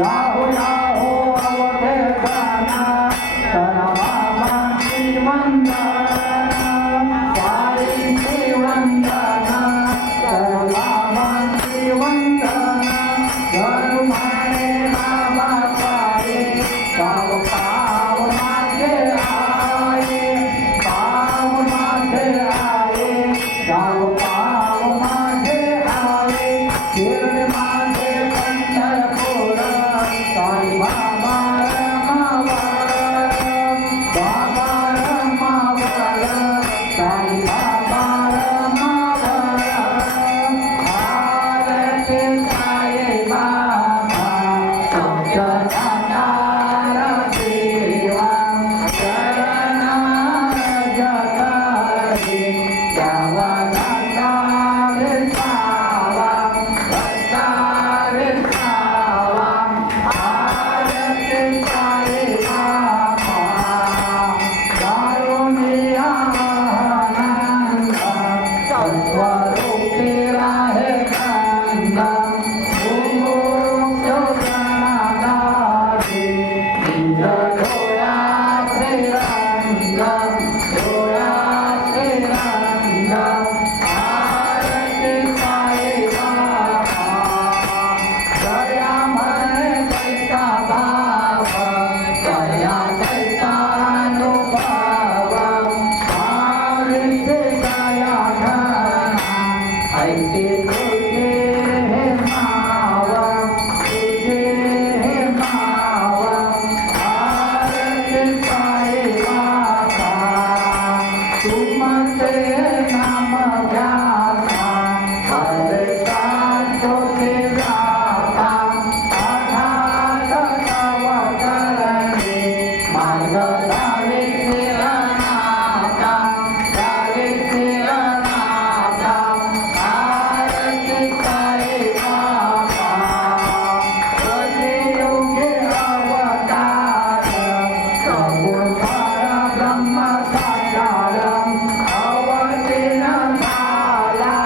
Yahoo Yahoo अवधेशना सर्वांची वंदना साईंची वंदना सर्वांची वंदना धर्माने नामा पाये पाव पाव माझे आये पाव माझे आये पाव पाव माझे आये शिरड माझे पंढरपूर साई बाबा रमावर बाबा रमावर साई बाबा रमावर आरती साई बाबा सत्यनारायण देवा शरणागत जगती द्यावा दाता विसावा भक्ता विसावा आरती साई बाबा दारुणी आनंद स्वरूपी राहे कंद मुमुक्षु जनाधारी निज डोळ्यात श्रीरंग डोळ्यात श्रीरंग आरती साई बाबा दया म्हणे कैसा भाव दया कैसा अनुभव आरती दया घना ऐसे तुझे हे माव तुझे हे माव आरती साई बाबा तुमचे नाम घ्याता हरता तुझे जाता आघात तव करणे मार्ग दावे शिरनाथा दावे शिरनाथा आरती साई बाबा कलियुगे अवतार प्रभुधार ब्रह्म साकार अवतीर्ण झाला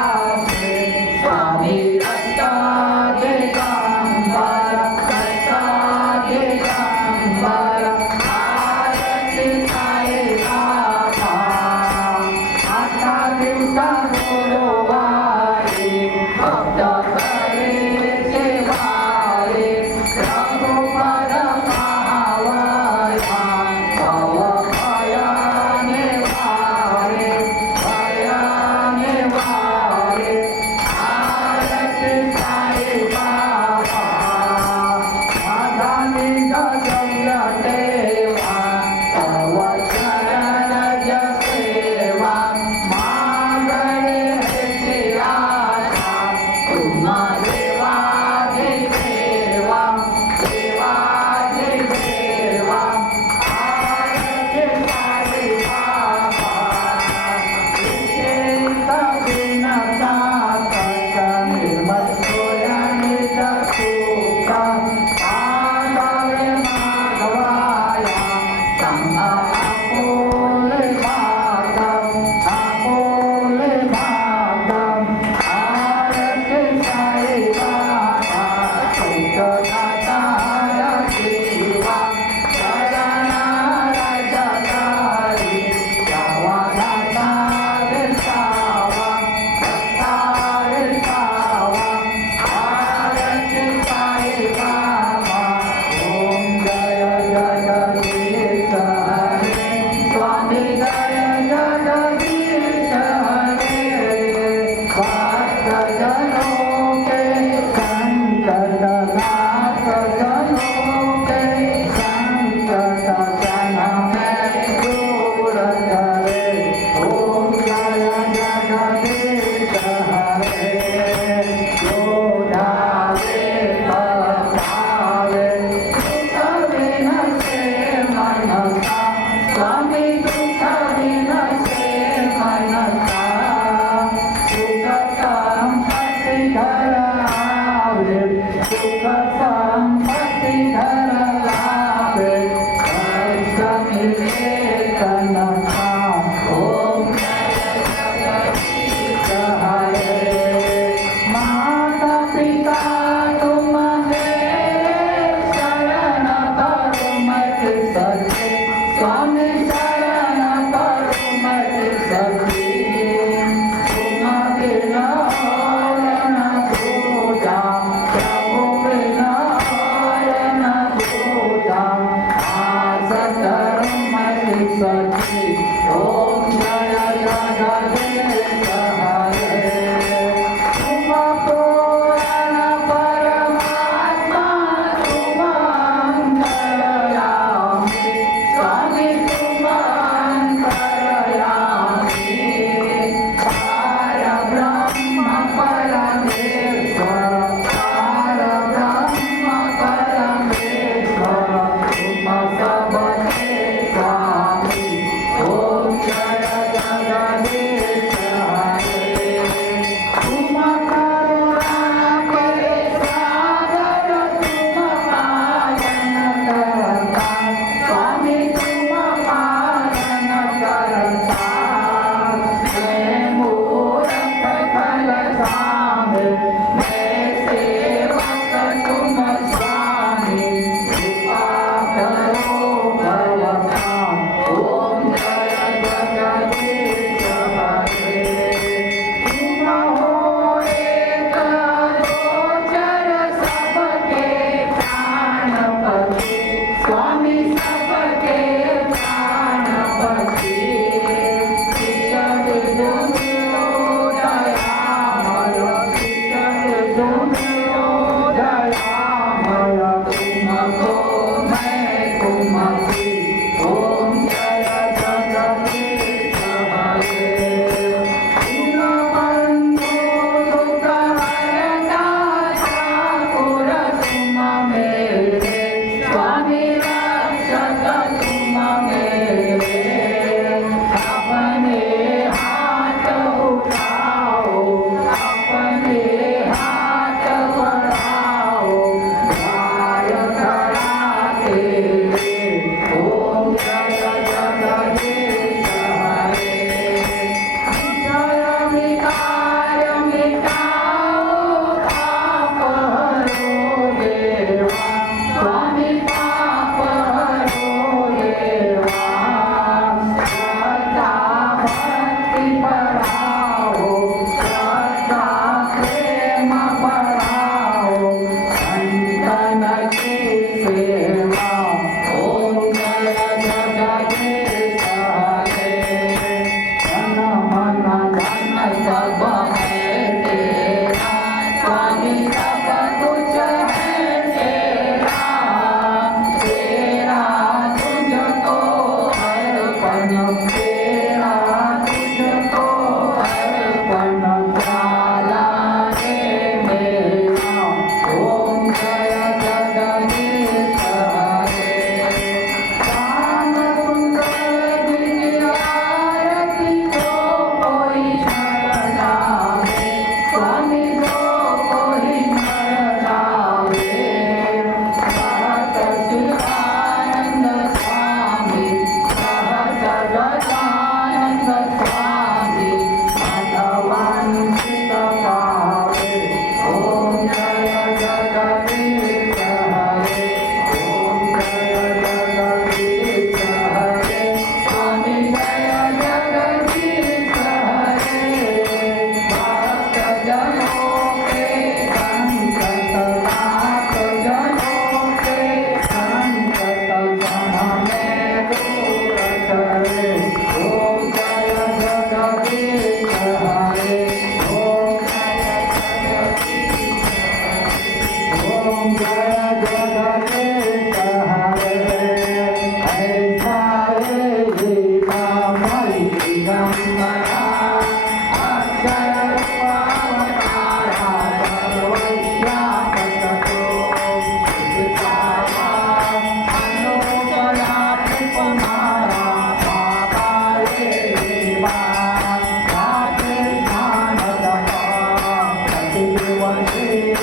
Namaskar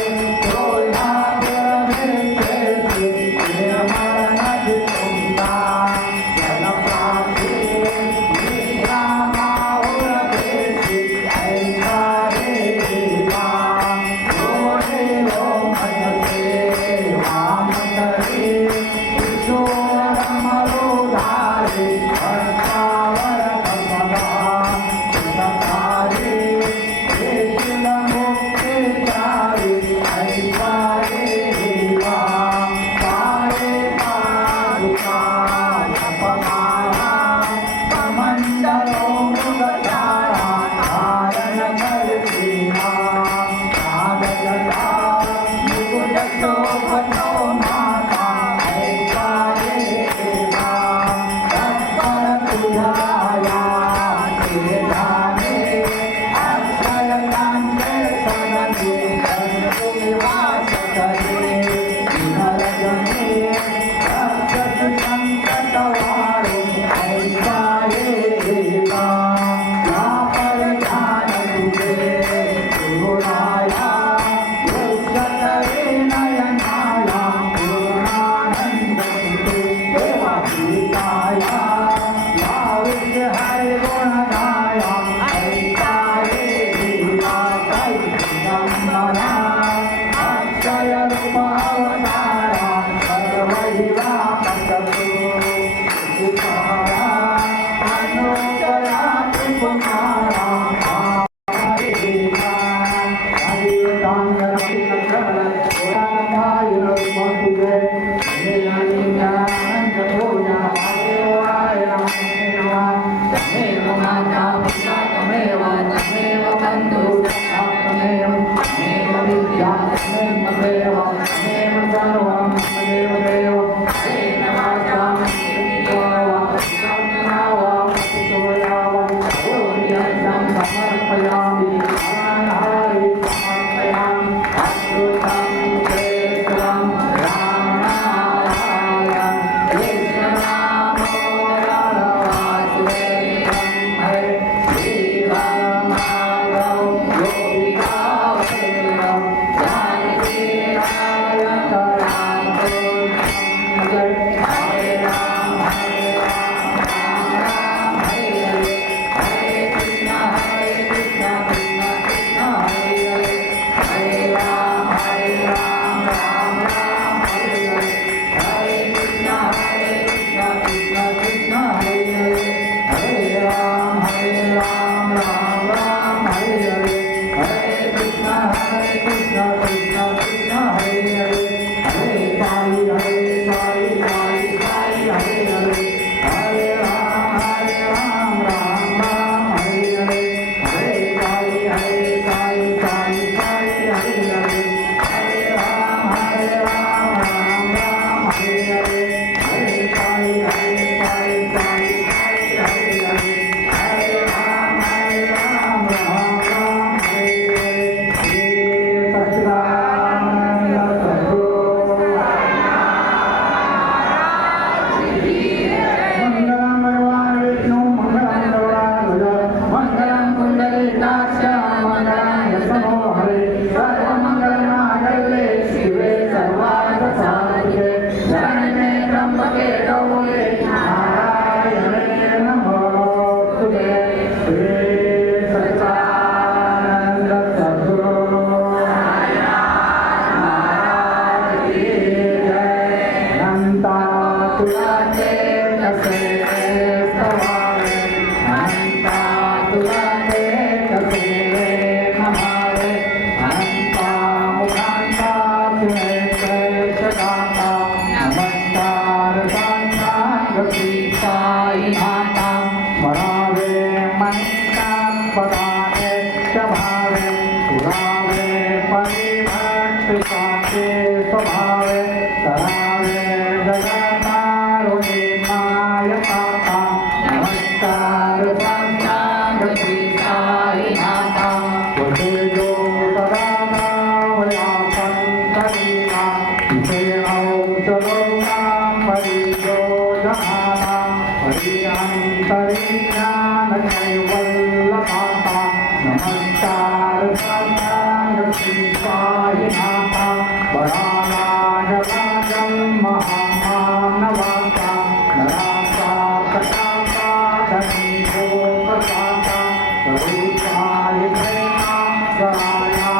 स्वाहिनाथा वराराजराजं महामानवाता नरासा कटासा धनीकोपसाता स्वरूपाय प्रेमा सहाया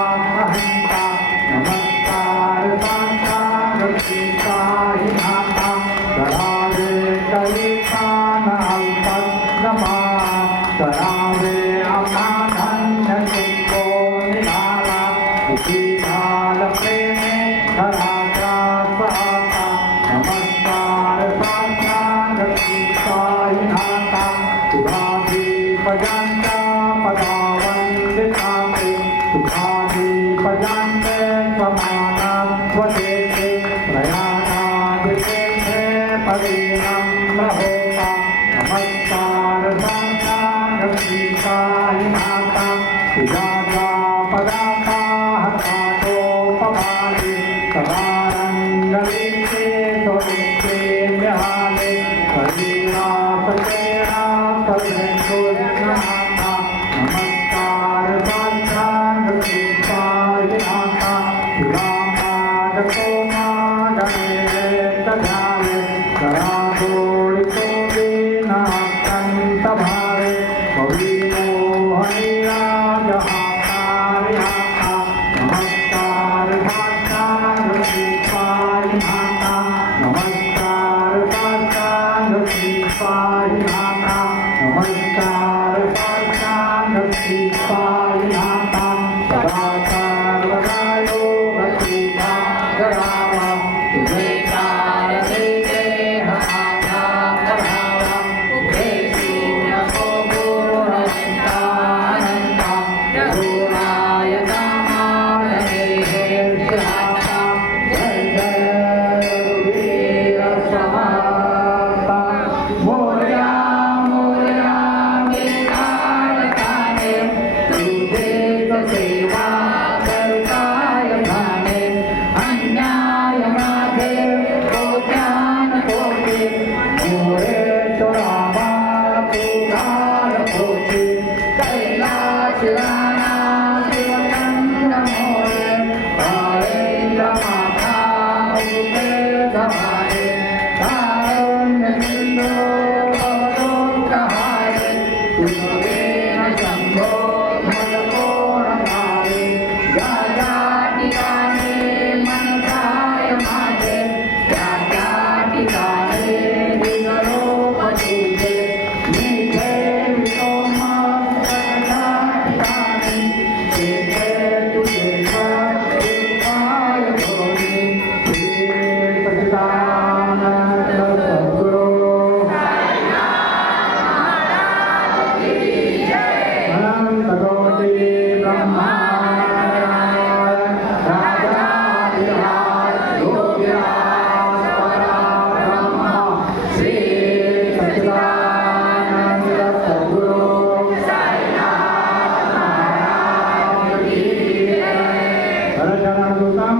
अहिंसा नमस्कार साता स्वाहिनाथा करावे कलितान अल्पद्रमा करावे अमाधन्य सुखो निधारा उशीधाल प्रेमे कराचा स्वाहा नमस्कार साता स्वाहिनाथा सुखादीपजांता पदावंदिताते सुखादीपजांते समानत्वदेते प्रयाणादिते परिणम्र होता नमस्कार साता स्वाहिनाथा सुजाता पदाता हताटोपमाले सदारंगलिते स्वरूपे विहाले शरीरासकेरा सर्वेन्दुर्नाथा नमस्कार साता स्वाहिनाथा सुरामागतो मागणे तधावे करादोळितो दीनात्यन्तभावे कविनो हरिराजहाकारिहाता नमस्कार साता स्वाहिनाथा नमस्कार साता स्वाहिनाथा नमस्कार साता स्वाहिनाथा सदा सर्वदायो गतिता गरावा तुझे चारते देह आधा प्रभावा उभेषु नको पूर्णवंतानंता रघुराय कामाय हेर्षिहाता जय जय रघुवीर समर्था मोरया मोरया विकाळकाने तुझे सेवा करताय भाणे अन्याय माझे कोट्यान कोटी मोरेश्वरा तुझार पोटी कैलास राणा शिवचंद्र मोरे काळेंद्र माता उभे धमारे कारुण्य सिंधू भवदोग्रहारे तुझे शंभो मलकोणकारे या या ठिकाणी मनसाय माझे त्या त्या ठिकाणी दिगरोप तुझे निघे वितोमा सगळ्या ठिकाणी तेथे तुझे कृपाय भोगी श्री सच्चिदानंद सद्गुरू अनंत कोटि ब्रह्मांड राजाधिराज योगिराज पराब्रह्म श्री सच्चिदानंद सद्गुरू हर चरण सुतम